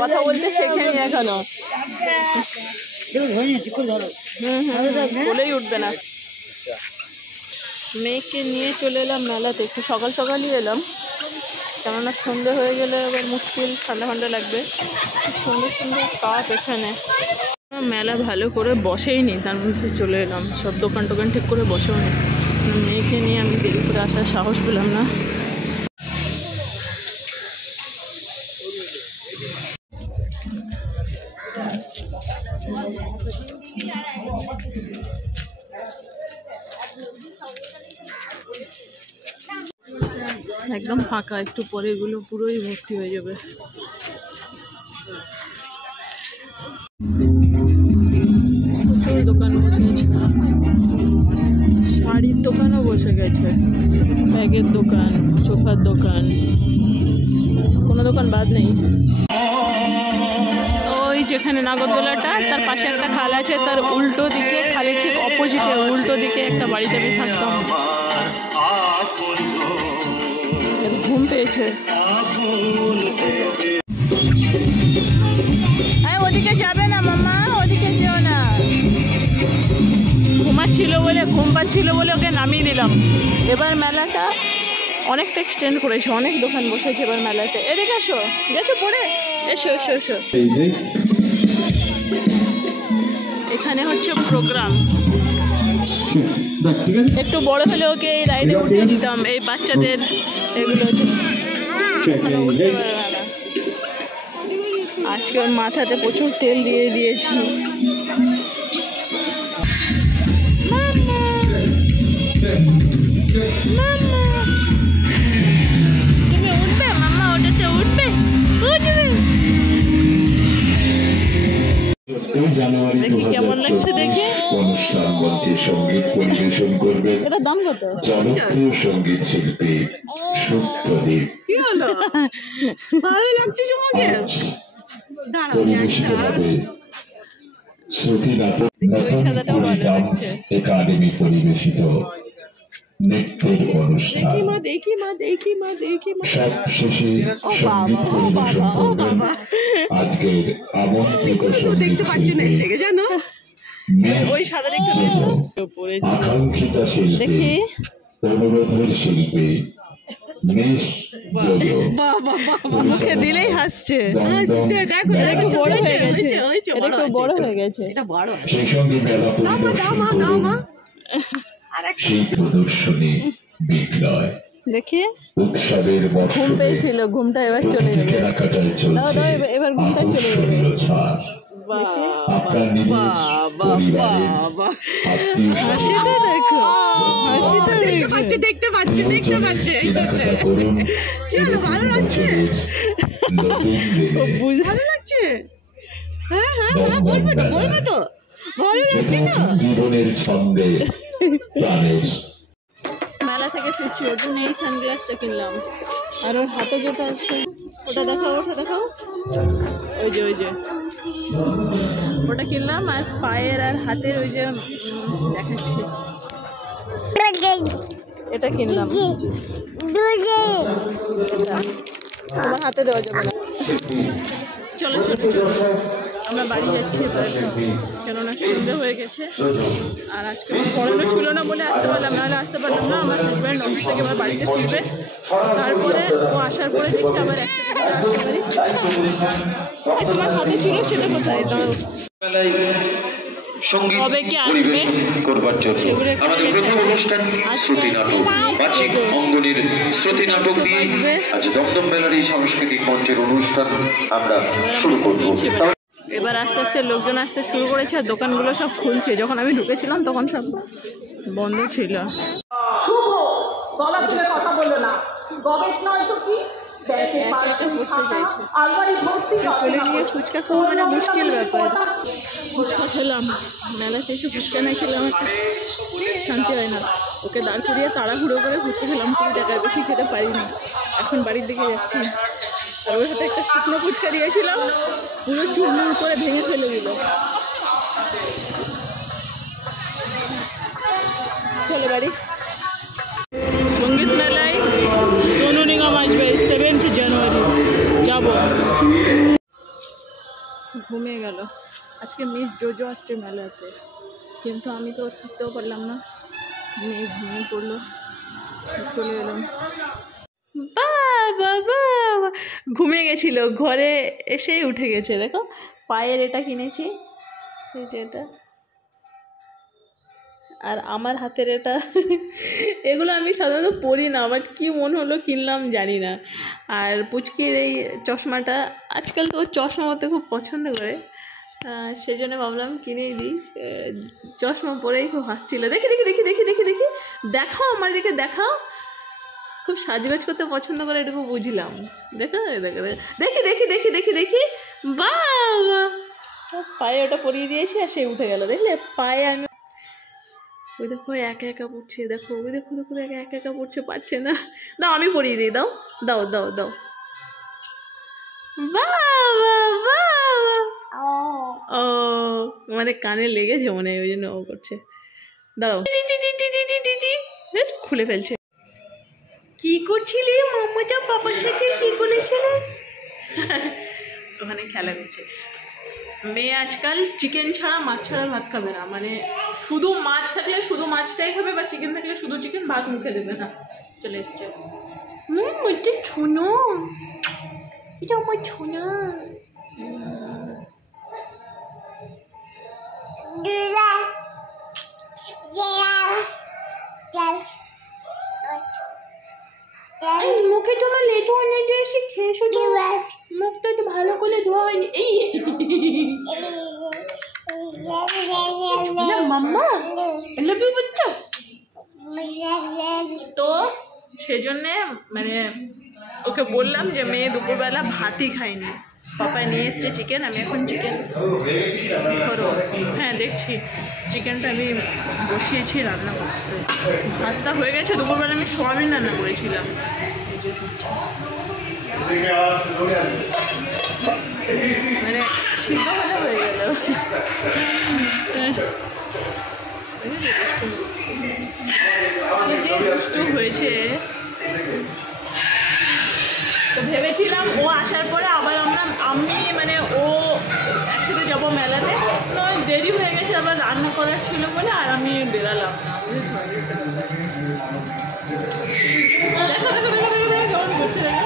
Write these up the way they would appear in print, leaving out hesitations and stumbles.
কথা বলতে শেখেনি এখনো, বলেই উঠবে না। মেয়েকে নিয়ে চলে এলাম মেলাতে, একটু সকাল সকালই এলাম, কেননা সন্ধে হয়ে গেলে এবার মুশকিল, ঠান্ডা ঠান্ডা লাগবে। সুন্দর সুন্দর কাপ এখানে, মেলা ভালো করে বসেই নি, তার মধ্যে চলে এলাম। সব দোকান টোকান ঠিক করে বসেও নি। মেয়েকে নিয়ে আমি দেরি করে আসার সাহস পেলাম না। একদম ফাঁকা, একটু পরে এগুলো পুরোই ভর্তি হয়ে যাবে। প্রচুর দোকান বসেছে, শাড়ির দোকানও বসে গেছে, ব্যাগের দোকান, সোফার দোকান, কোনো দোকান বাদ নেই। ওই যেখানে নাগরদোলাটা, তার পাশে একটা খাল আছে, তার উল্টো দিকে, খালের ঠিক অপোজিটে উল্টো দিকে একটা বাড়িতে আমি থাকতাম। ঘুম পেয়েছে, ওদিকে যাবে না মামা, ওদিকে যেও না। ঘুমাচ্ছিল বলে, ঘুম পাচ্ছিল বলে ওকে নামিয়ে দিলাম। এবার মেলাটা অনেকটা এক্সটেন্ড করেছে, অনেক দোকান বসেছে এবার মেলাতে। এদিকে এসো, গেছো পরে, এসো এসো এসো। এখানে হচ্ছে প্রোগ্রাম। একটু বড় হলে ওকে এই রাইডে উঠিয়ে দিতাম, এই বাচ্চাদের এগুলো। আজকে ওর মাথাতে প্রচুর তেল দিয়ে দিয়েছি। তুমি উঠবে মাম্মা, ওটাতে উঠবে, দেখি কেমন লাগছে দেখে। অনুষ্ঠান মঞ্চে সঙ্গীত পরিবেশন করবেন এটার দাম কত? জনপ্রিয় সঙ্গীত শিল্পী সুপ্রদীপ। কি হলো, ভালো লাগছে তোমাকে? পরিবেশিত হবে শ্রুতি নাটক ডান্স একাডেমি পরিবেশিত নৃত্যের অনুষ্ঠান। সব শেষে সঙ্গীত পরিবেশন করবেন আজকের আমন্ত্রিত সঙ্গীত শিল্পী আকাঙ্ক্ষিতা শিল্পী, অনুরোধের শিল্পী মিস জোজো। মুখে দিলেই হাসছে, বড় হয়ে গেছে। সেই সঙ্গে মেলা সেই প্রদর্শনী বিক্রয় দেখে উৎসবের ঘুম পেয়েছিল, ঘুমটা এবার চলে যাবে। কেনাকাটায় চলছে এবার ঘুমটা চলে যাবে। আপনার নিজের পরিবারের হাসিটা দেখো, হাসিটা দেখতে পাচ্ছি কেনাকাটা করুন। ভালো লাগছে, ভালো লাগছে। হ্যাঁ হ্যাঁ হ্যাঁ, বলবে তো ভালো লাগছে না? জীবনের ছন্দে মেলা থেকে ফিরছি, ওর জন্য এই সানগ্লাসটা কিনলাম। আর ওর হাতে যেটা আছে ওটা দেখাও, ওটা দেখাও, ওই যে ওটা কিনলাম। আর পায়ের আর হাতের ওই যে দেখাচ্ছি, এটা কিনলাম। তোমার হাতে দেওয়া যাবে না। চলো চলো চলো, আমরা বাড়ি যাচ্ছি এবার, কেননা সন্ধ্যে হয়ে গেছে। আর আজকে আমার পড়ানো ছিল না বলে আসতে পারলাম, নাহলে আসতে পারলাম না। আমার হাজব্যান্ড অফিস থেকে আমার বাড়িতে ফিরবে, তারপরে ও আসার পরে দেখতে আবার একটা আসতে পারি। তোমার হাতে ছিল সেটা কোথায়? সঙ্গীত পরিবেশন করবার জন্য আমাদের প্রথম অনুষ্ঠান শ্রুতি নাটক, বাচিক অঙ্গনের শ্রুতি নাটক দিয়ে আজ দমদম মেলার এই সাংস্কৃতিক মঞ্চের অনুষ্ঠান আমরা শুরু করব। এবার আস্তে আস্তে লোকজন আসতে শুরু করেছে, আর দোকানগুলো সব খুলছে। যখন আমি ঢুকেছিলাম তখন সব বন্ধ ছিল। কথা বলো না, গবেষণায় তো কি ফুচকা খাওয়া মানে মুশকিল ব্যাপার। ফুচকা খেলাম, মেলাতে এসে ফুচকা না খেলাম একটা শান্তি হয় না। ওকে দাঁড় করিয়ে তাড়াহুড়ো করে ফুচকা খেলাম, 20 টাকার বেশি খেতে পারিনি। এখন বাড়ির দিকে যাচ্ছি। আর ওর সাথে একটা শুকনো ফুচকা দিয়েছিলাম, পুরো চুরমুর করে ভেঙে ফেলে দিল। চলো বাড়ি। সঙ্গীত মেলায় সোনু নিগম আসবে 7 জানুয়ারি, যাবো। ঘুমিয়ে গেল। আজকে মিস জোজো আসছে মেলাতে, কিন্তু আমি তো থাকতেও পারলাম না, মেয়ে ঘুমিয়ে পড়লো, চলে এলাম। বাবা বাবা ঘুমিয়ে গেছিল, ঘরে এসেই উঠে গেছে। দেখো পায়ের এটা কিনেছি, এই যে এটা, আর আমার হাতের এটা। এগুলো আমি সাধারণত পরি না, বাট কি মনে হলো কিনলাম জানি না। আর পুচকির এই চশমাটা, আজকাল তো ও চশমা পরতে খুব পছন্দ করে, সেই জন্য ভাবলাম কিনেই দিই। চশমা পরেই খুব হাসছিল। দেখি দেখি দেখি দেখি দেখি দেখি দেখাও, আমার দিকে দেখাও। খুব সাজগোজ করতে পছন্দ করে, এটুকু বুঝলাম। দেখো দেখো দেখি দেখি দেখি দেখি দেখি বাবা, পায়ে ওটা পরিয়ে দিয়েছি আর সে উঠে গেল। দেখলে পায়ে আমি, ওই দেখো একা একা পড়ছে, দেখো ওই দেখো দেখো একা একা পড়ছে, পারছে না। দাও আমি পরিয়ে দিই, দাও দাও দাও দাও। বাবা বাবা, ও মানে কানে লেগেছে মনে হয়, ওই জন্য ও করছে। দাঁড়াও, খুলে ফেলছে। কি করছিলি মমতা পাপার সাথে, কি বলেছিলে? ওখানে খেলা করছে। মেয়ে আজকাল চিকেন ছাড়া মাছ ছাড়া ভাত খাবে না, মানে শুধু মাছ থাকলে শুধু মাছটাই খাবে, বা চিকেন থাকলে শুধু চিকেন, ভাত মুখে দেবে না। চলে এসছে। এটা ছোনো, এটা আমার ছোনা। মুখে তোমার লেটু অনেক এসে খেয়েছো, মুখটা একটু ভালো করে ধোয়া হয়নি। এই মাম্মা লাভি বাচ্চা, তো সেজন্যে মানে ওকে বললাম যে মেয়ে দুপুরবেলা ভাতই খায়নি, পাপায় নিয়ে এসছে চিকেন। আমি এখন চিকেন ধরো, হ্যাঁ দেখছি চিকেনটা আমি বসিয়েছি রান্না করতে। ভাতটা হয়ে গেছে, দুপুরবেলা আমি সোয়াবিন রান্না করেছিলাম। মানে সিদ্ধ হলে হয়ে গেল। দুষ্টু হয়েছে। তো ভেবেছিলাম ও আসার পরে আবার আমি মানে ও একসাথে যাবো মেলাতে, নয় দেরি হয়ে গেছে, আবার রান্না করার ছিল বলে আর আমি বেরালাম না। দেখো দেখো দেখো দেখো দেখো কেমন বলছে, দেখো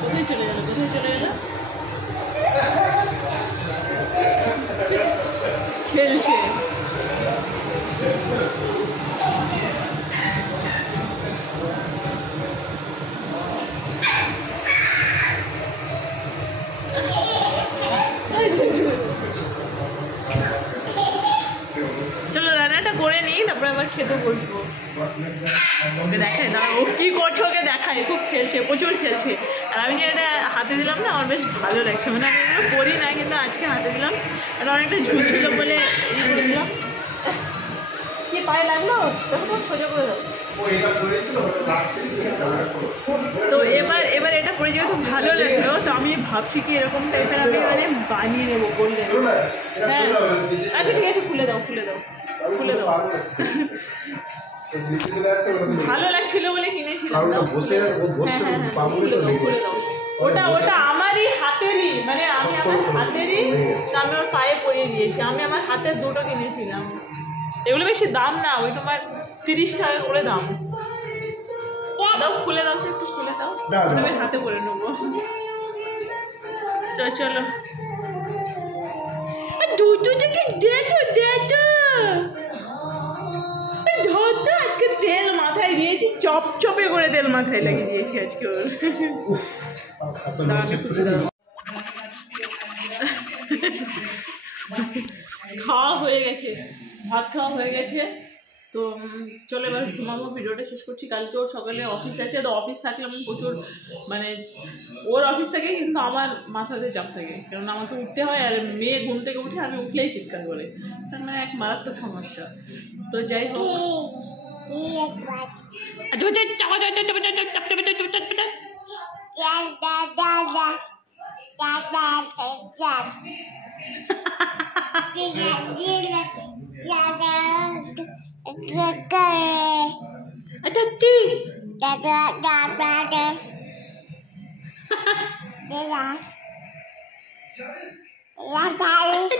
কোথায় চলে গেল, কোথায় চলে গেল, খেলছে। চলো রান্নাটা করে নিই, তারপরে আবার খেতে বসবো। ওকে দেখাই, দাঁড়া ও কী করছে ওকে দেখাই। খুব খেলছে, প্রচুর খেলছে। আর আমি যে এটা হাতে দিলাম না, আমার বেশ ভালো লাগছে। মানে আমি এগুলো করি না, কিন্তু আজকে হাতে দিলাম, আর অনেকটা ঝুলছিল বলে ইয়ে করে দিলাম। কি পায়ে লাগলো? দেখো তো সোজা করে দাও। তো এবার এটা পরে যেহেতু ভালো লাগলো, তো আমি ভাবছি কি এরকম টাইপের আমি মানে বানিয়ে নেবো বললেন। হ্যাঁ আচ্ছা ঠিক আছে, খুলে দাও খুলে দাও খুলে দাও। ভালো লাগছিল বলে কিনেছিলাম। খুলে দাও। ওটা আমারই হাতেরই, মানে আমি আমার হাতেরই, আমি ওর পায়ে পরিয়ে দিয়েছি। আমি আমার হাতের দুটো কিনেছিলাম। এগুলো বেশি দাম না, ওই তোমার 30 টাকা করে দাম। দাও খুলে দাও, তো একটু খুলে দাও, আমি হাতে পরে নেবো। চলো দুটো থেকে ধরতো। আজকে তেল মাথায় দিয়েছি, চপচপে করে তেল মাথায় লাগিয়ে দিয়েছি আজকে ওর। খাওয়া হয়ে গেছে, ভাত খাওয়া হয়ে গেছে, তো চলে এবার ঘুমাবো। ভিডিওটা শেষ করছি। কালকে ওর সকালে অফিস আছে, তো অফিস থাকলে আমি প্রচুর মানে ওর অফিস থাকে, কিন্তু আমার মাথাতে চাপ থাকে, কারণ আমাকে উঠতে হয়। আর মেয়ে ঘুম থেকে উঠে আমি উঠলেই চিৎকার করে, তার মানে এক মারাত্মক সমস্যা। তো যাই হোক,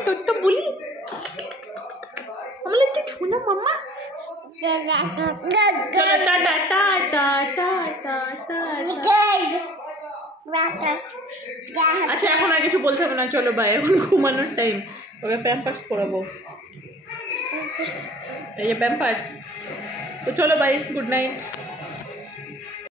টোট্টো বলি আমার একটু শোনা মাম্মা চলো টাটা টাটা টাটা টাটা আচ্ছা এখন আর কিছু বলতে হবে না চলো বাই এখন ঘুমানোর টাইম ওকে প্যাম্পার্স পরাবো এই যে প্যাম্পার্স তো চলো বাই গুড নাইট